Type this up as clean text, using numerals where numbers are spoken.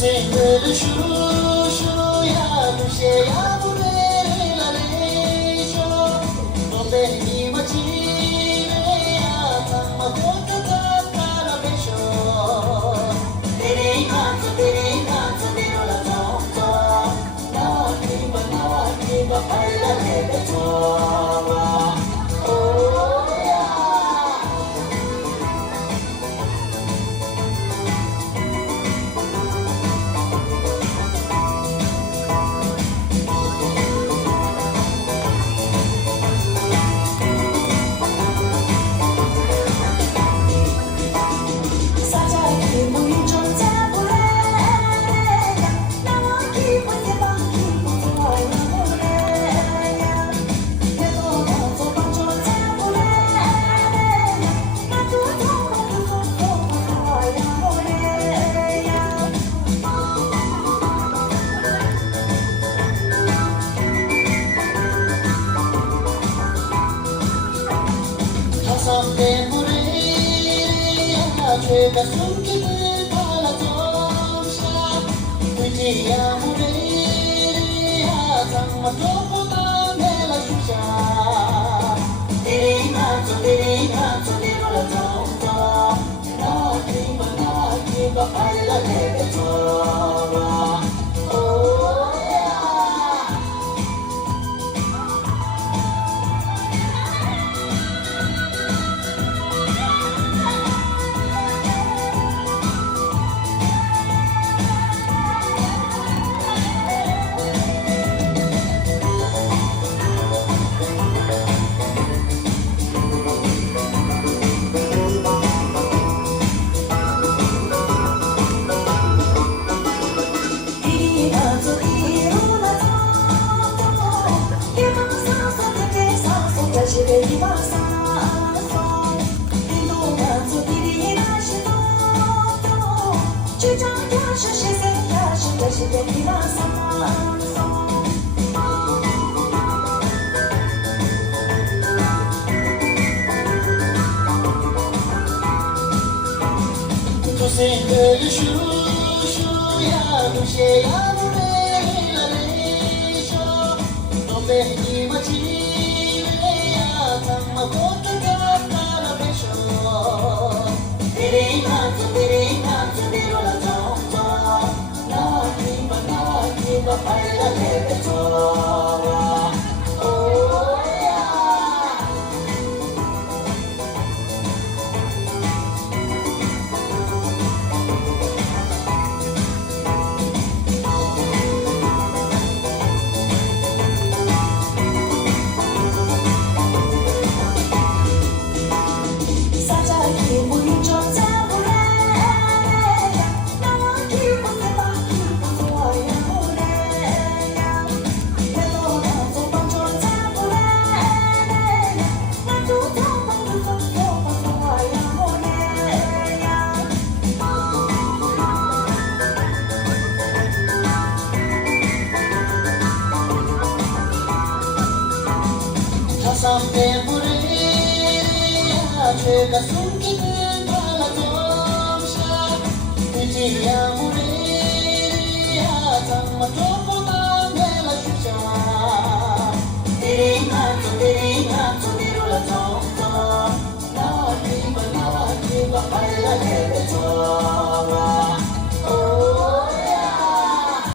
single shuru ya tushe ya mure la le sho donde ni machi re ya tamma kota ta la besho tere haat dero la to na ki ba alla le beto Someday Chega sunki pala tomsha Tujiya mureya Zamma topo na mela shusha Tere haat dero la tomta Na kiba alla lebe tova Single shuru ya tushe ya mure la le sho donde ni machi re ya tamma kota ta la besho tere haat dero la tomta na kiba alla lebe tova Someday Chega sunki pala tomsha Tujiya mureya Zamma topo